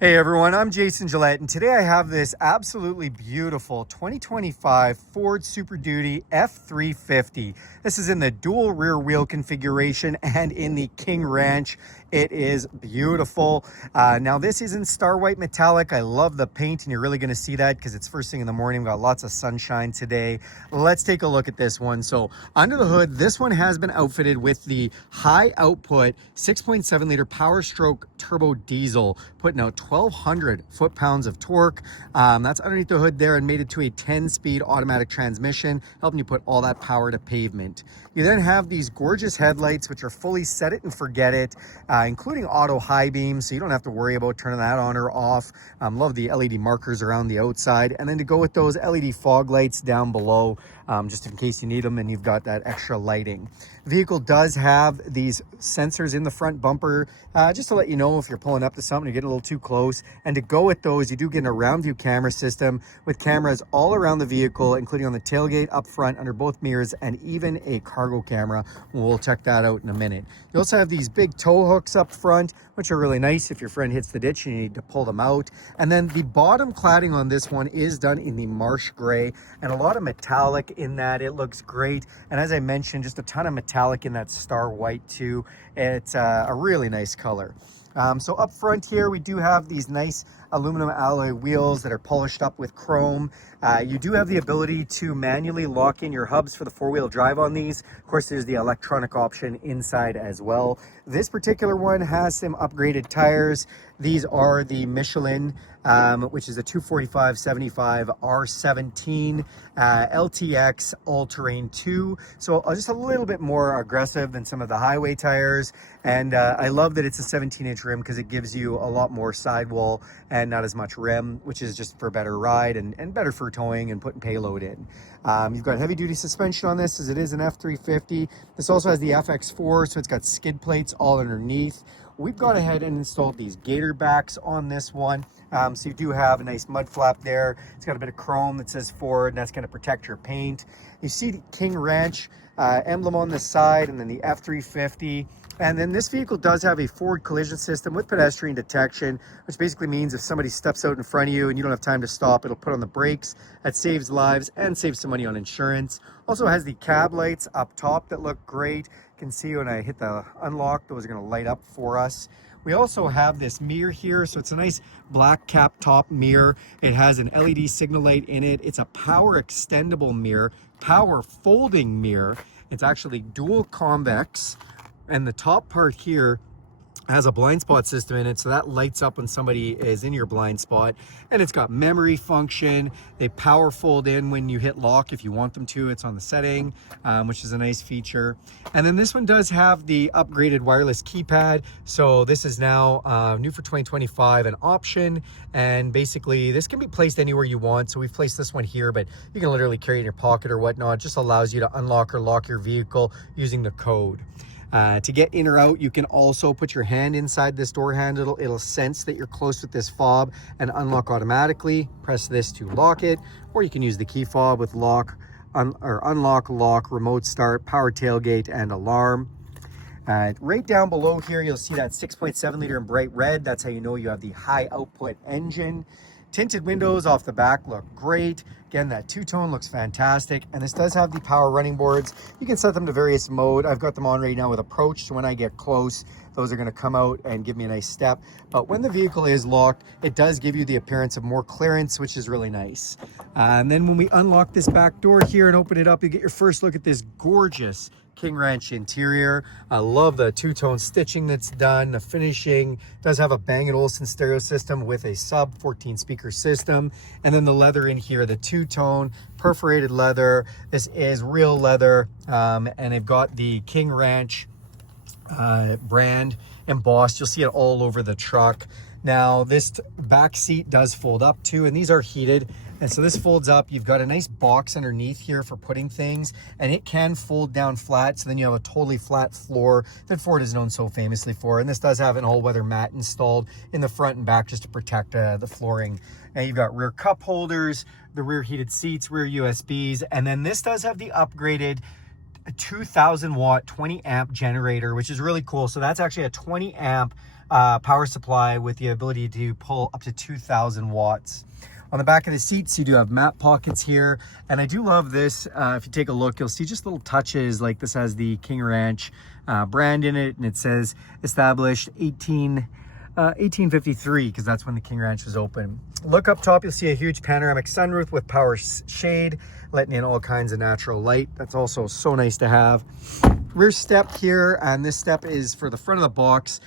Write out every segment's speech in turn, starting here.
Hey everyone, I'm Jason Gillette, and today I have this absolutely beautiful 2025 Ford Super Duty F-350. This is in the dual rear wheel configuration and in the King Ranch. It is beautiful. Now this is in Star White Metallic. I love the paint, and you're really going to see that because it's first thing in the morning. We've got lots of sunshine today. Let's take a look at this one. So under the hood, this one has been outfitted with the high output 6.7 liter Power Stroke turbo diesel, putting out 1,200 foot-pounds of torque. That's underneath the hood there, and made it to a 10-speed automatic transmission, helping you put all that power to pavement. You then have these gorgeous headlights, which are fully set it and forget it, including auto high beam, so you don't have to worry about turning that on or off. Love the LED markers around the outside, and then to go with those LED fog lights down below, just in case you need them and you've got that extra lighting. The vehicle does have these sensors in the front bumper, just to let you know if you're pulling up to something, you get a little too close. And to go with those, you do get an around view camera system with cameras all around the vehicle, including on the tailgate, up front, under both mirrors, and even a cargo camera. We'll check that out in a minute. You also have these big tow hooks up front, which are really nice if your friend hits the ditch and you need to pull them out. And then the bottom cladding on this one is done in the Marsh Gray, and a lot of metallic in that. It looks great. And as I mentioned, just a ton of metallic in that star white too. It's a really nice color. So up front here, we do have these nice aluminum alloy wheels that are polished up with chrome. You do have the ability to manually lock in your hubs for the four-wheel drive on these. Of course, there's the electronic option inside as well. This particular one has some upgraded tires. These are the Michelin, which is a 245/75 R17 LTX All-Terrain 2. So just a little bit more aggressive than some of the highway tires. And I love that it's a 17-inch rim because it gives you a lot more sidewall and not as much rim, which is just for a better ride and better for towing and putting payload in. You've got heavy duty suspension on this, as it is an F-350. This also has the FX4, so it's got skid plates all underneath. We've gone ahead and installed these Gatorbacks on this one. So you do have a nice mud flap there. It's got a bit of chrome that says Ford, and that's going to protect your paint. You see the King Ranch emblem on the side, and then the F-350. And then this vehicle does have a forward collision system with pedestrian detection, which basically means if somebody steps out in front of you and you don't have time to stop, it'll put on the brakes. That saves lives and saves some money on insurance. Also has the cab lights up top that look great. You can see when I hit the unlock, those are going to light up for us. We also have this mirror here, so it's a nice black cap top mirror. It has an LED signal light in it. It's a power extendable mirror, power folding mirror. It's actually dual convex. And the top part here has a blind spot system in it, so that lights up when somebody is in your blind spot. And it's got memory function. They power fold in when you hit lock if you want them to. It's on the setting, which is a nice feature. And then this one does have the upgraded wireless keypad. So this is now new for 2025, an option. And basically this can be placed anywhere you want. So we've placed this one here, but you can literally carry it in your pocket or whatnot. It just allows you to unlock or lock your vehicle using the code. To get in or out, you can also put your hand inside this door handle. It'll sense that you're close with this fob and unlock automatically. Press this to lock it, or you can use the key fob with lock, unlock, lock, remote start, power tailgate, and alarm. Right down below here, you'll see that 6.7 liter in bright red. That's how you know you have the high output engine. Tinted windows off the back look great. Again, that two-tone looks fantastic. And this does have the power running boards. You can set them to various mode. I've got them on right now with approach, so when I get close, those are going to come out and give me a nice step. But when the vehicle is locked, it does give you the appearance of more clearance, which is really nice. And then when we unlock this back door here and open it up, you get your first look at this gorgeous King Ranch interior. I love the two-tone stitching that's done. The finishing does have a Bang & Olufsen stereo system with a sub 14 speaker system. And then the leather in here, the two-tone perforated leather. This is real leather, and they've got the King Ranch brand embossed. You'll see it all over the truck. Now this back seat does fold up too, and these are heated. And so this folds up. You've got a nice box underneath here for putting things, and it can fold down flat. So then you have a totally flat floor that Ford is known so famously for. And this does have an all-weather mat installed in the front and back just to protect the flooring. And you've got rear cup holders, the rear heated seats, rear USBs. And then this does have the upgraded 2,000 watt 20 amp generator, which is really cool. So that's actually a 20 amp power supply with the ability to pull up to 2,000 watts. On the back of the seats, you do have map pockets here. And I do love this. If you take a look, you'll see just little touches, like this has the King Ranch brand in it, and it says established 1853, because that's when the King Ranch was open. Look up top, you'll see a huge panoramic sunroof with power shade, letting in all kinds of natural light. That's also so nice to have. Rear step here, and this step is for the front of the box.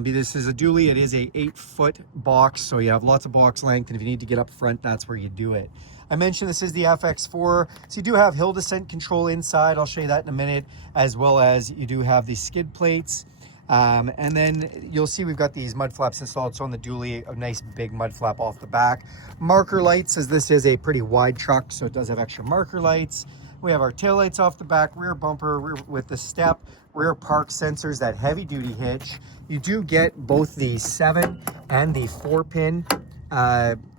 This is a dually. It is a 8-foot box, so you have lots of box length, and if you need to get up front, that's where you do it. I mentioned this is the FX4, so you do have hill descent control inside. I'll show you that in a minute, as well as you do have the skid plates. And then you'll see we've got these mud flaps installed. So on the dually, a nice big mud flap off the back. Marker lights, as this is a pretty wide truck, so it does have extra marker lights. We have our tail lights off the back, rear bumper with the step, rear park sensors, that heavy duty hitch. You do get both the 7 and the 4-pin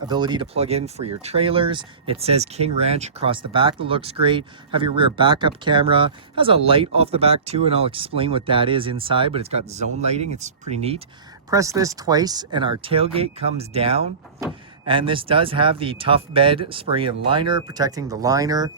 ability to plug in for your trailers. It says King Ranch across the back. That looks great. Have your rear backup camera. Has a light off the back too, and I'll explain what that is inside, but it's got zone lighting. It's pretty neat. Press this twice and our tailgate comes down. And this does have the Tough Bed spray and liner, protecting the liner.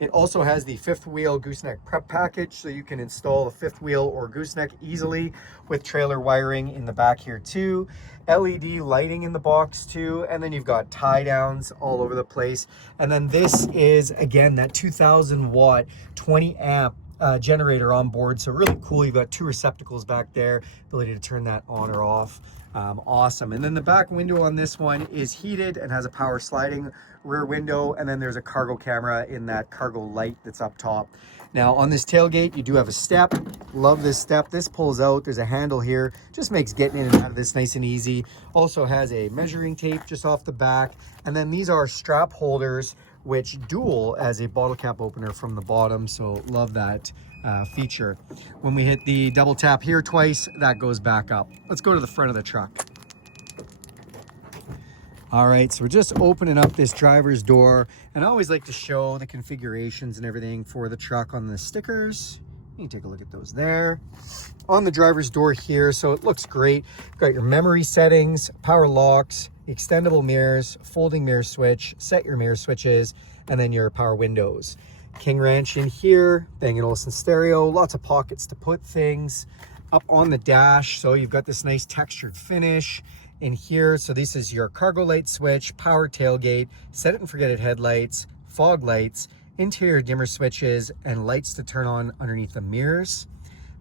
It also has the 5th wheel gooseneck prep package, so you can install a 5th wheel or gooseneck easily with trailer wiring in the back here too. LED lighting in the box too, and then you've got tie downs all over the place. And then this is, again, that 2,000 watt 20 amp generator on board, so really cool. You've got 2 receptacles back there, ability to turn that on or off. Awesome. And then the back window on this one is heated and has a power sliding rear window, and then there's a cargo camera in that cargo light that's up top. Now on this tailgate, you do have a step. Love this step. This pulls out. There's a handle here. Just makes getting in and out of this nice and easy. Also has a measuring tape just off the back. And then these are strap holders, which dual as a bottle cap opener from the bottom. So love that feature. When we hit the double tap here twice, that goes back up. Let's go to the front of the truck. All right, so we're just opening up this driver's door, and I always like to show the configurations and everything for the truck on the stickers. You can take a look at those there. On the driver's door here, so it looks great. You've got your memory settings, power locks, extendable mirrors, folding mirror switch, set your mirror switches, and then your power windows. King Ranch in here, Bang & Olufsen stereo, lots of pockets to put things. Up on the dash, so you've got this nice textured finish in here. So this is your cargo light switch, power tailgate, set it and forget it headlights, fog lights, interior dimmer switches, and lights to turn on underneath the mirrors.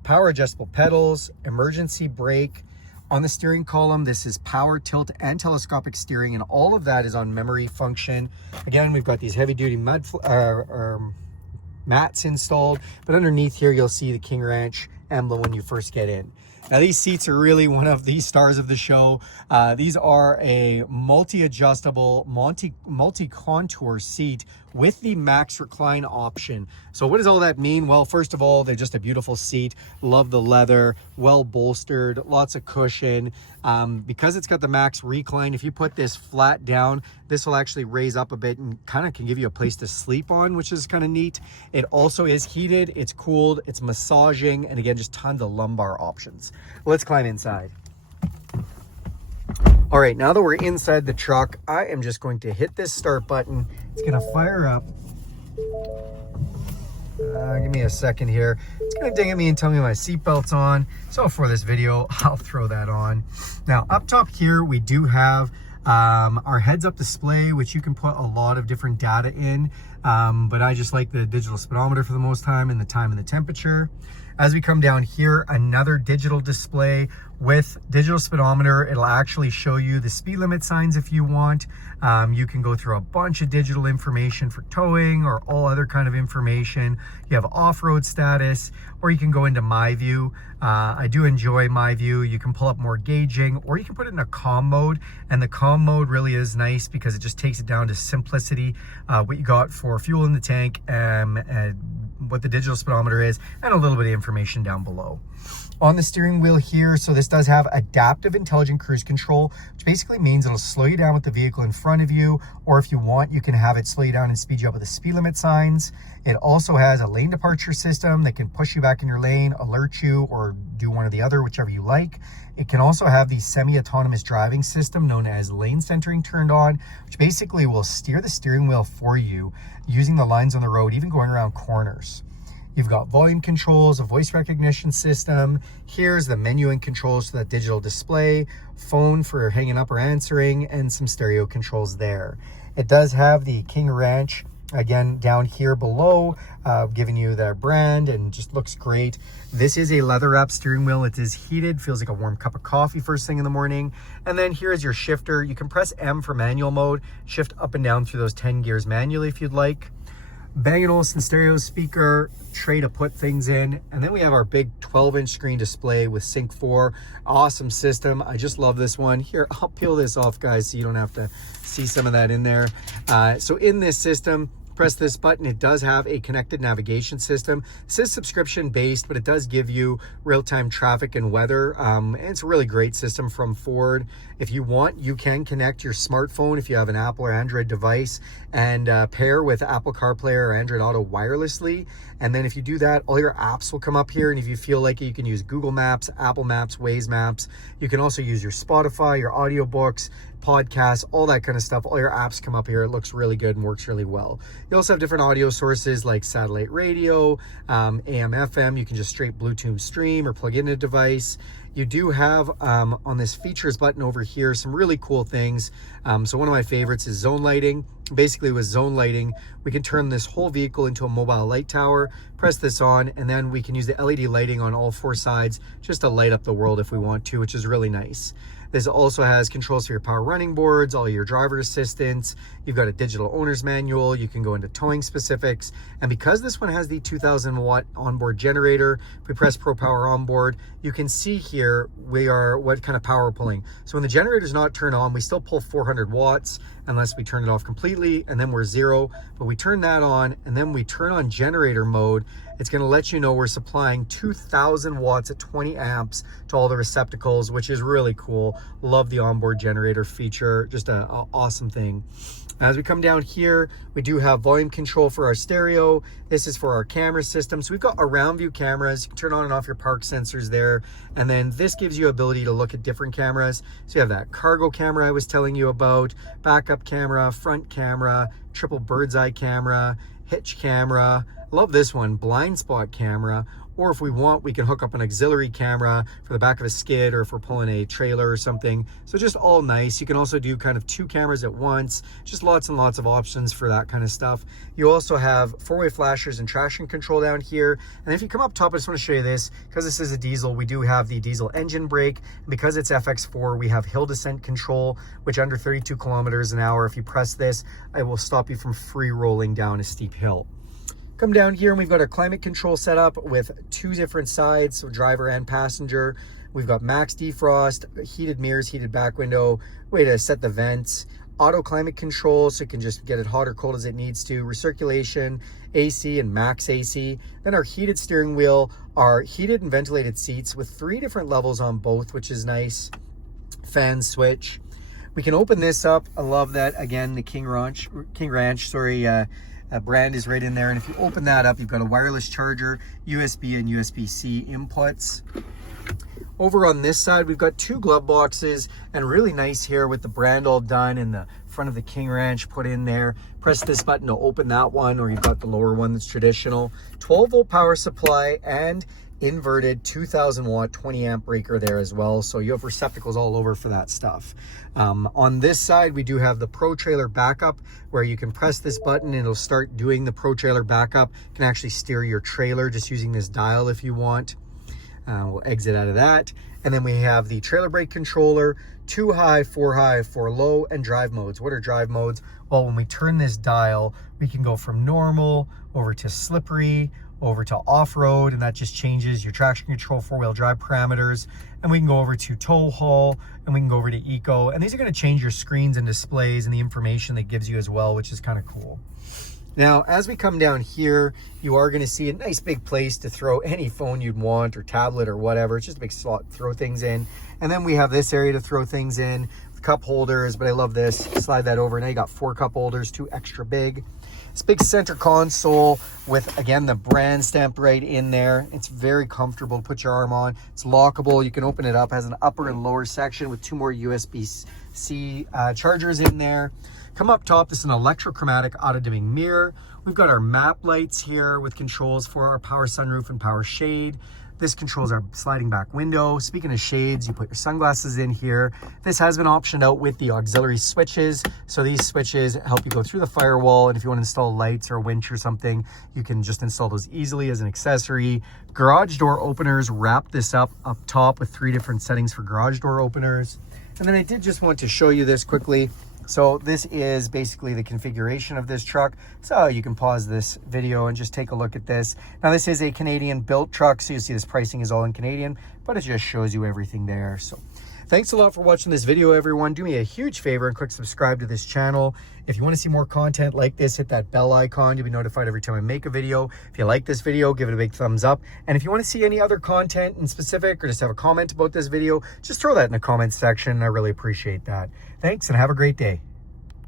Power adjustable pedals, emergency brake. On the steering column, this is power, tilt, and telescopic steering, and all of that is on memory function. Again, we've got these heavy duty mats installed, but underneath here you'll see the King Ranch emblem when you first get in. Now these seats are really one of the stars of the show. These are a multi-adjustable, multi-contour seat with the max recline option. So what does all that mean? Well, first of all, they're just a beautiful seat. Love the leather, well bolstered, lots of cushion. Because it's got the max recline, if you put this flat down, this will actually raise up a bit and kind of can give you a place to sleep on, which is kind of neat. It also is heated, it's cooled, it's massaging, and again, just tons of lumbar options. Let's climb inside. All right, now that we're inside the truck, I am just going to hit this start button. It's gonna fire up. Give me a second here. It's gonna ding at me and tell me my seatbelt's on. So for this video, I'll throw that on. Now up top here, we do have our heads-up display, which you can put a lot of different data in, but I just like the digital speedometer for the most time and the temperature. As we come down here, another digital display with digital speedometer. It'll actually show you the speed limit signs if you want. You can go through a bunch of digital information for towing or all other kind of information. You have off-road status, or you can go into My View. I do enjoy My View. You can pull up more gauging, or you can put it in a calm mode. And the calm mode really is nice because it just takes it down to simplicity. What you got for fuel in the tank, and what the digital speedometer is, and a little bit of information down below. On the steering wheel here, so this does have adaptive intelligent cruise control, which basically means it'll slow you down with the vehicle in front of you, or if you want, you can have it slow you down and speed you up with the speed limit signs. It also has a lane departure system that can push you back in your lane, alert you, or do one or the other, whichever you like. It can also have the semi-autonomous driving system known as lane centering turned on, which basically will steer the steering wheel for you using the lines on the road, even going around corners. You've got volume controls, a voice recognition system. Here's the menu and controls for that digital display, phone for hanging up or answering, and some stereo controls there. It does have the King Ranch, again, down here below, giving you their brand, and just looks great. This is a leather wrap steering wheel. It is heated, feels like a warm cup of coffee first thing in the morning. And then here is your shifter. You can press M for manual mode, shift up and down through those 10 gears manually if you'd like. Bang & Olufsen stereo speaker, tray to put things in, and then we have our big 12-inch screen display with Sync 4. Awesome system. I just love this one. Here, I'll peel this off, guys, so you don't have to see some of that in there. So in this system, press this button. It does have a connected navigation system. This is subscription based, but it does give you real-time traffic and weather. And it's a really great system from Ford. If you want, you can connect your smartphone if you have an Apple or Android device and pair with Apple CarPlay or Android Auto wirelessly. And then if you do that, all your apps will come up here. And if you feel like it, you can use Google Maps, Apple Maps, Waze Maps. You can also use your Spotify, your audiobooks, podcasts, all that kind of stuff. All your apps come up here. It looks really good and works really well. You also have different audio sources like satellite radio, AM, FM. You can just straight Bluetooth stream or plug in a device. You do have on this features button over here some really cool things. So one of my favorites is zone lighting. Basically with zone lighting, we can turn this whole vehicle into a mobile light tower, press this on, and then we can use the LED lighting on all four sides just to light up the world if we want to, which is really nice. This also has controls for your power running boards, all your driver assistance. You've got a digital owner's manual. You can go into towing specifics. And because this one has the 2000 watt onboard generator, if we press Pro Power Onboard, you can see here what kind of power we're pulling. So when the generator is not turned on, we still pull 400 watts unless we turn it off completely, and then we're 0. But we turn that on, and then we turn on generator mode. It's going to let you know we're supplying 2000 watts at 20 amps to all the receptacles, which is really cool. Love the onboard generator feature, just an awesome thing. As we come down here, we do have volume control for our stereo. This is for our camera system. So we've got around view cameras. You can turn on and off your park sensors there. And then this gives you ability to look at different cameras. So you have that cargo camera I was telling you about, backup camera, front camera, triple bird's eye camera, hitch camera. I love this one, blind spot camera. Or if we want, we can hook up an auxiliary camera for the back of a skid, or if we're pulling a trailer or something. So just all nice. You can also do kind of 2 cameras at once. Just lots and lots of options for that kind of stuff. You also have 4-way flashers and traction control down here. And if you come up top, I just want to show you this. Because this is a diesel, we do have the diesel engine brake. And because it's FX4, we have hill descent control, which under 32 kilometers an hour, if you press this, it will stop you from free rolling down a steep hill. Come down here and we've got our climate control set up with 2 different sides, so driver and passenger. We've got max defrost, heated mirrors, heated back window, way to set the vents, auto climate control so you can just get it hot or cold as it needs to, recirculation, AC and max AC. Then our heated steering wheel, our heated and ventilated seats with 3 different levels on both, which is nice. Fan switch. We can open this up. I love that. Again, the King Ranch, brand is right in there. And if you open that up, you've got a wireless charger, USB and USB-C inputs. Over on this side, we've got 2 glove boxes, and really nice here with the brand all done and the front of the King Ranch put in there. Press this button to open that one, or you've got the lower one that's traditional. 12-volt power supply and inverted 2000 watt 20 amp breaker there as well, so you have receptacles all over for that stuff. On this side, we do have the Pro Trailer backup, where you can press this button and it'll start doing the Pro Trailer backup. You can actually steer your trailer just using this dial if you want. We'll exit out of that. And then we have the trailer brake controller, 2 high, 4 low, and drive modes. What are drive modes? Well, when we turn this dial, we can go from normal over to slippery, over to off-road, and that just changes your traction control, 4-wheel drive parameters. And we can go over to tow haul, and we can go over to eco. And these are going to change your screens and displays and the information that gives you as well, which is kind of cool. Now, as we come down here, you are going to see a nice big place to throw any phone you'd want or tablet or whatever. It's just a big slot to throw things in. And then we have this area to throw things in, cup holders, but I love this. Slide that over. Now you got 4 cup holders, 2 extra big. This big center console with, again, the brand stamped right in there. It's very comfortable to put your arm on. It's lockable. You can open it up. It has an upper and lower section with 2 more USB-C chargers in there. Come up top, this is an electrochromatic auto-dimming mirror. We've got our map lights here with controls for our power sunroof and power shade. This controls our sliding back window. Speaking of shades, you put your sunglasses in here. This has been optioned out with the auxiliary switches. So these switches help you go through the firewall. And if you want to install lights or a winch or something, you can just install those easily as an accessory. Garage door openers, wrap this up top with 3 different settings for garage door openers. And then I did just want to show you this quickly. So this is basically the configuration of this truck. So you can pause this video and just take a look at this. Now this is a Canadian built truck, so you see this pricing is all in Canadian, but it just shows you everything there. So thanks a lot for watching this video, everyone. Do me a huge favor and click subscribe to this channel. If you want to see more content like this, hit that bell icon. You'll be notified every time I make a video. If you like this video, give it a big thumbs up. And if you want to see any other content in specific or just have a comment about this video, just throw that in the comment section. I really appreciate that. Thanks and have a great day.